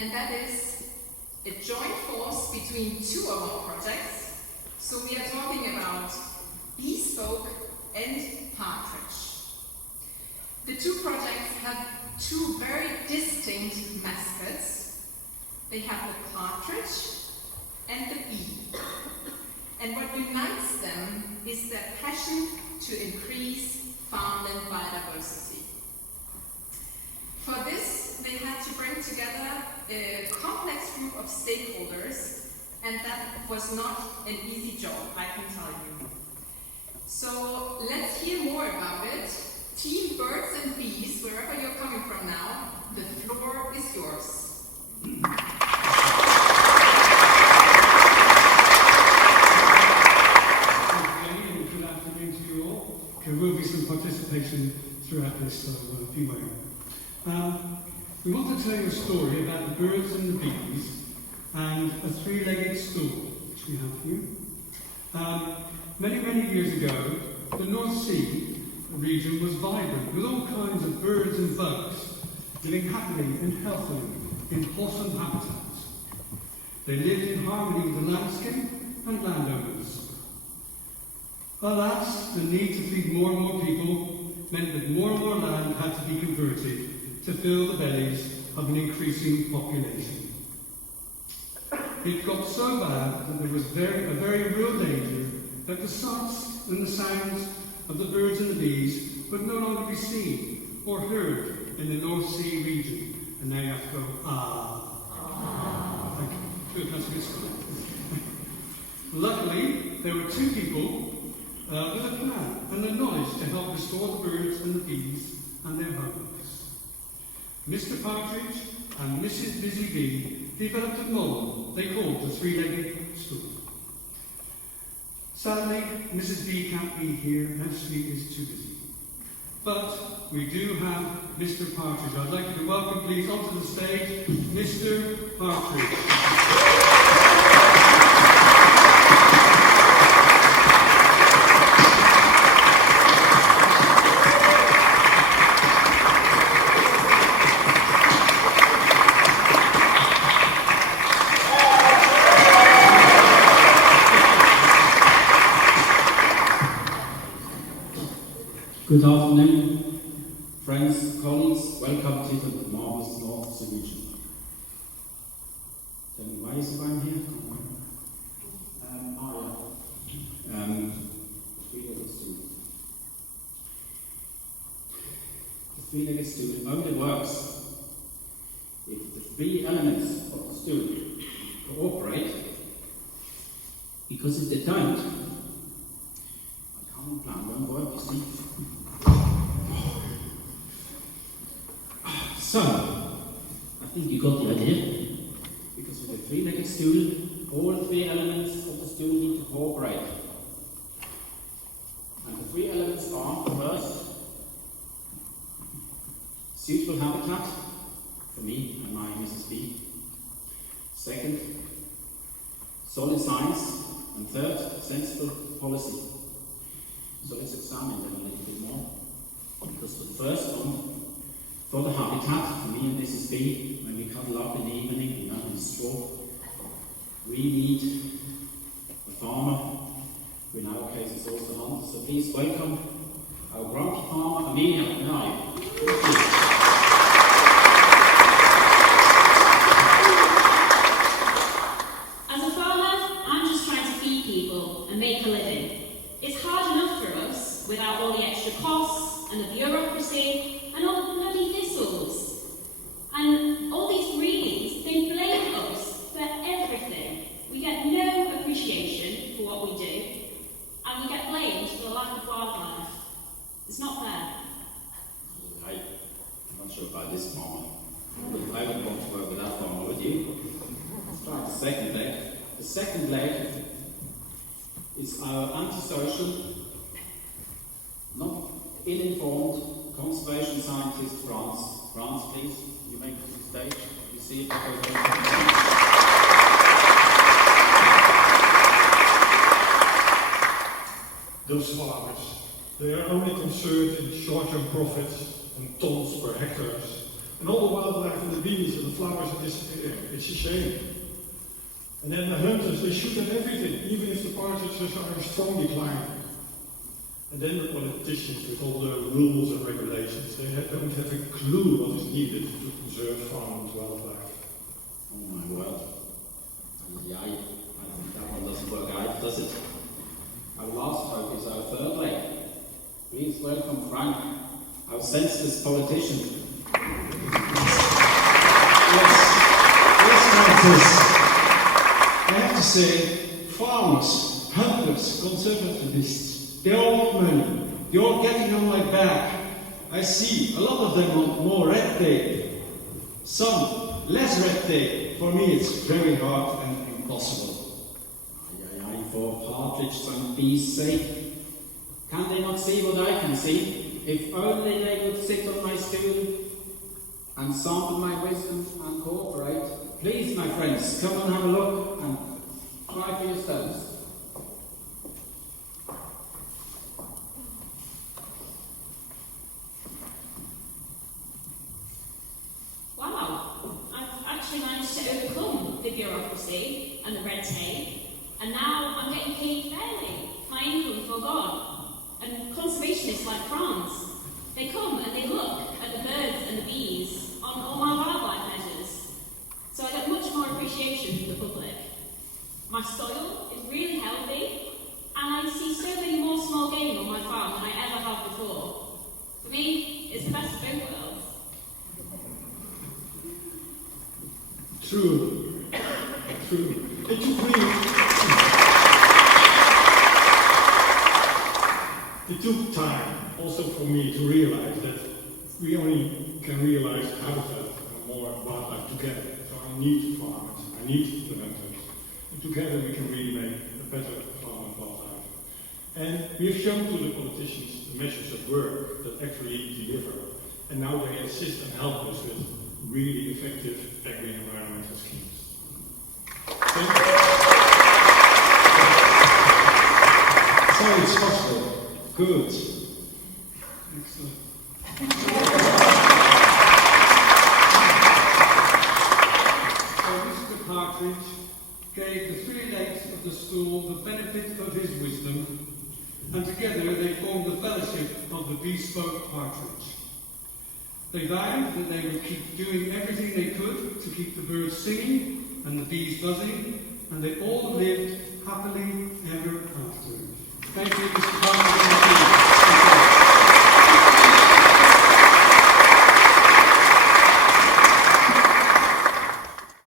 and that is a joint force between two of our projects. So we are talking about Beespoke and Partridge. The two projects have two very distinct mascots. They have the partridge and the bee. And what unites them is their passion to increase farmland biodiversity. For this, they had to bring together a complex group of stakeholders, and that was not an easy job, I can tell you. So let's hear more about it. Team Birds and Bees, wherever you're coming from now, the floor is yours. Good afternoon to you all. There will be some participation throughout this, so beware. We want to tell you a story about the birds and the bees and a three-legged stool, which we have here. Many years ago, the North Sea region was vibrant with all kinds of birds and bugs living happily and healthily in wholesome habitats. They lived in harmony with the landscape and landowners. Alas, the need to feed more and more people meant that more and more land had to be converted to fill the bellies of an increasing population. It got so bad that there was a very real danger that the sights and the sounds of the birds and the bees would no longer be seen or heard in the North Sea region. And now you have to go, ah. Thank you. Good, that's a good start. Luckily, there were two people with a plan and a knowledge to help restore the birds and the bees and their homes. Mr. Partridge and Mrs. Busy Bee developed a model they called the three-legged stool. Sadly, Mrs. B can't be here as she is too busy. But we do have Mr. Partridge. I'd like you to welcome, please, onto the stage, Mr. Partridge. Good afternoon, friends, colleagues. Welcome to the marvelous North Sea region. Tell me, why is it I'm here? Three-legged stool. The three-legged stool only works if the three elements of the stool cooperate, because if they don't, my current plan won't work, you see. So, I think you got the idea, because with a three-legged stool, all three elements of the stool need to cooperate. And the three elements are, first, suitable habitat for me and my Mrs. B. Second, solid science. And third, sensible policy. So let's examine them a little bit more. Because for the first one, for the habitat, for me and Mrs. B, when we cuddle up in the evening, in the straw, we need a farmer, who in our case is also a hunter. So please welcome our grumpy farmer, Amelia. Where are you? As a farmer, I'm just trying to feed people and make a living. It's hard enough for us without all the extra costs and the bureaucracy and all the bloody thistles. And all these readings, they blame us for everything. We get no appreciation for what we do, and we get blamed for the lack of wildlife. It's not fair. I'm not sure about this farmer. I would want to work with that farmer, would you? Let's try the second leg. The second leg is our antisocial, not ill-informed conservation scientist, France. France, please, you make it to the stage. You see it. Those farmers, they are only concerned in short-term profits and tons per hectare, And all the wildlife and the bees and the flowers are disappearing. It's a shame. And then the hunters, they shoot at everything, even if the partridges are in strong decline. And then the politicians, with all the rules and regulations, they don't have a clue what is needed to conserve farmland wildlife. Oh my word. Yeah, I think that one doesn't work out, does it? Our last hope is our third leg. Please welcome Frank, our senseless politician. Yes, Francis. I have to say, farmers, hunters, conservativists, they all want money. They're all getting on my back. I see a lot of them want more red tape. Some less red tape. For me, it's very hard and impossible. For Partridge and Beespoke, can they not see what I can see? If only they would sit on my stool and sample my wisdom and cooperate. Please, my friends, come and have a look and try for yourselves. Wow, I've actually managed to overcome the bureaucracy and the red tape. And now I'm getting paid fairly, my income foregone. And conservationists like France, they come and they look at the birds and the bees on all my wildlife measures. So I get much more appreciation from the public. My soil is really healthy, and I see so many more small game on my farm than I ever have before. For me, it's the best of both worlds. True. True. It took time also for me to realize that we only can realize habitat and more wildlife together. So I need farmers, I need the hunters. And together we can really make a better farm and wildlife. And we have shown to the politicians the measures that work, that actually deliver. And now they assist and help us with really effective agri-environmental schemes. So it's possible. Good. Excellent. So Mr. Partridge gave the three legs of the stool the benefit of his wisdom, and together they formed the fellowship of the Beespoke Partridge. They vowed that they would keep doing everything they could to keep the birds singing and the bees buzzing, and they all lived happily ever after. Thank you, Mr. Partridge.